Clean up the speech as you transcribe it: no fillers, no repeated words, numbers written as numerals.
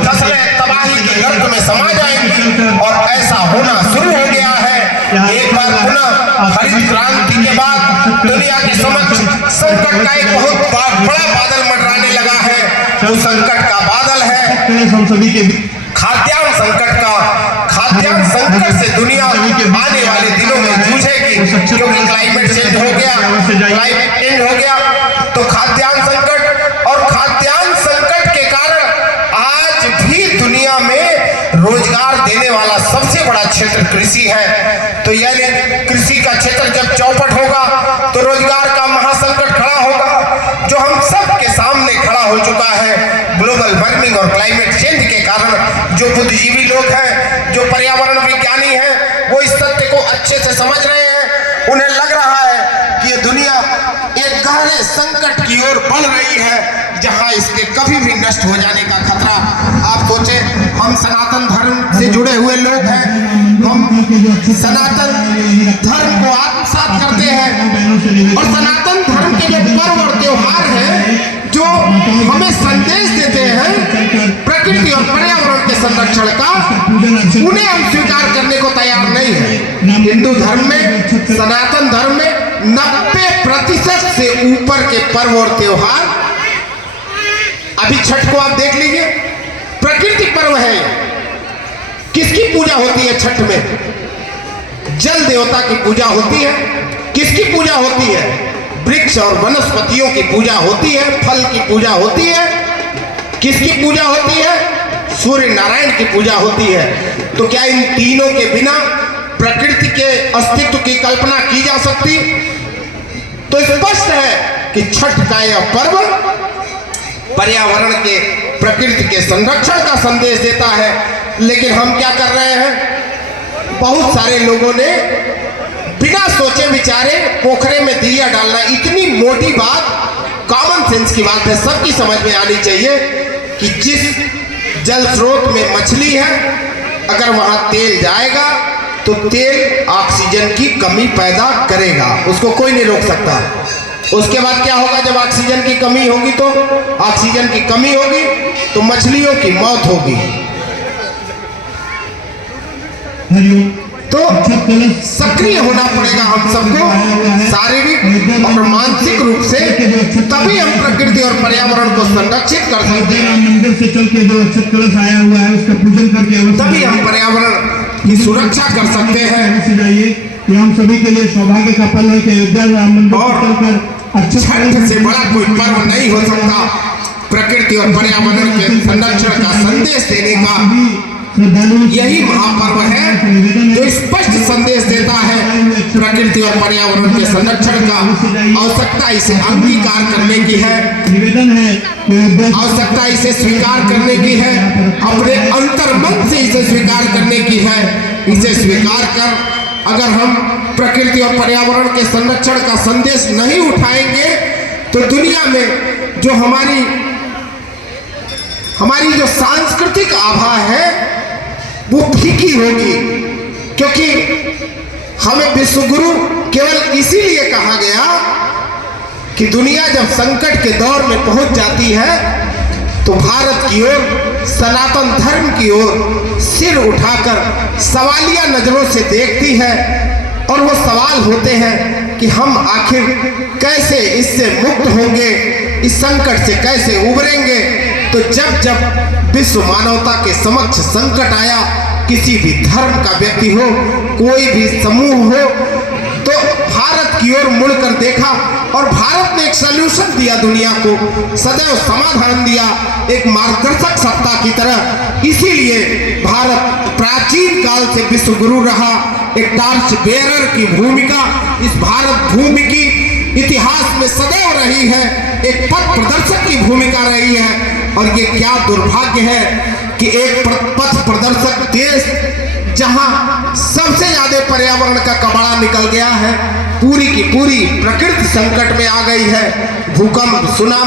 फसलें तबाही के गर्त में समा जाएंगी और ऐसा होना शुरू हो गया है। एक बार पुनः हरित क्रांति के बाद दुनिया के समक्ष संकट का एक बहुत बड़ा बादल मंडराने लगा है। वो संकट का बादल है खाद्यान्न संकट का। खाद्यान्न संकट से दुनिया आने वाले दिनों में जूझेगी, क्योंकि क्लाइमेट चेंज हो गया। तो खाद्यान्न संकट, और खाद्यान्न संकट के कारण आज भी दुनिया में रोजगार देने वाला सबसे बड़ा क्षेत्र कृषि है। तो यानी कृषि का क्षेत्र जब चौपट होगा तो रोजगार का महासंकट खड़ा होगा, जो हम सब के सामने खड़ा हो चुका है। ग्लोबल वार्मिंग और क्लाइमेट चेंज के कारण जो बुद्धिजीवी लोग हैं, जो पर्यावरण विज्ञानी हैं, वो इस सत्य को अच्छे से समझ रहे हैं। उन्हें लग रहा है कि ये दुनिया एक गहरे संकट की ओर बढ़ रही है, जहां इसके कभी भी नष्ट हो जाने का खतरा। आप सोचें, हम सनातन धर्म से जुड़े हुए लोग हैं, हम सनातन धर्म को आत्मसात करते हैं, और सनातन धर्म के जो पर्व और त्योहार हैं जो हमें संदेश देते हैं प्रकृति और पर्यावरण के संरक्षण का, उन्हें हम स्वीकार करने को तैयार नहीं है। हिंदू धर्म में, सनातन धर्म में 90% से ऊपर के पर्व और त्योहार, अभी छठ को आप देख लीजिए, प्रकृति पर्व है। किसकी पूजा होती है छठ में? जल देवता की पूजा होती है। किसकी पूजा होती है? वृक्ष और वनस्पतियों की पूजा होती है, फल की पूजा होती है। किसकी पूजा होती है? सूर्य नारायण की पूजा होती है। तो क्या इन तीनों के बिना प्रकृति के अस्तित्व की कल्पना की जा सकती? तो स्पष्ट है कि छठ का यह पर्व पर्यावरण के, प्रकृति के संरक्षण का संदेश देता है। लेकिन हम क्या कर रहे हैं? बहुत सारे लोगों ने बिना सोचे विचारे पोखरे में दिया डालना, इतनी मोटी बात, कॉमन सेंस की बात है, सबकी समझ में आनी चाहिए कि जिस जल स्रोत में मछली है, अगर वहां तेल जाएगा तो तेल ऑक्सीजन की कमी पैदा करेगा, उसको कोई नहीं रोक सकता। उसके बाद क्या होगा? जब ऑक्सीजन की कमी होगी तो ऑक्सीजन की कमी होगी तो मछलियों की मौत होगी। तो सक्रिय होना पड़ेगा हम सबको, शारीरिक और मानसिक रूप से, तभी हम प्रकृति और पर्यावरण को संरक्षित कर सकते हैं। मंदिर से चल के जो अक्षत कलश आया हुआ है उसका पूजन करके तभी हम पर्यावरण की सुरक्षा कर सकते हैं। ये हम सभी के लिए सौभाग्य का पल है कि अयोध्या राम मंदिर छठ से बड़ा कोई पर्व नहीं हो सकता प्रकृति और पर्यावरण के संरक्षण का संदेश देने का। यही महापर्व है जो स्पष्ट संदेश देता है प्रकृति और पर्यावरण के संरक्षण का। आवश्यकता इसे अंगीकार करने की है, आवश्यकता इसे स्वीकार करने की है, अपने अंतर्मन से इसे स्वीकार करने की है। इसे स्वीकार कर अगर हम प्रकृति और पर्यावरण के संरक्षण का संदेश नहीं उठाएंगे तो दुनिया में जो हमारी जो सांस्कृतिक आभा है वो फीकी होगी। क्योंकि हमें विश्वगुरु केवल इसीलिए कहा गया कि दुनिया जब संकट के दौर में पहुंच जाती है तो भारत की ओर, सनातन धर्म की ओर सिर उठाकर सवालिया नजरों से देखती है, और वो सवाल होते हैं कि हम आखिर कैसे इससे मुक्त होंगे, इस संकट से कैसे उबरेंगे। तो जब विश्व मानवता के समक्ष संकट आया, किसी भी धर्म का व्यक्ति हो, कोई भी समूह हो, तो भारत की ओर मुड़कर देखा और भारत ने एक सल्यूशन दिया दुनिया को, सदैव समाधान दिया, एक मार्गदर्शक सत्ता की तरह। इसीलिए भारत प्राचीन काल से विश्व गुरु रहा, एक टॉर्च बेयरर की भूमिका इस भारत भूमि की इतिहास में सदैव रही है, एक पथ प्रदर्शक की भूमिका रही है। और ये क्या दुर्भाग्य है कि एक पथ प्रदर्शक देश जहां सबसे ज्यादा पर्यावरण का कबाड़ा निकल गया है, पूरी की पूरी प्रकृति संकट में आ गई है, भूकंप, सुनामी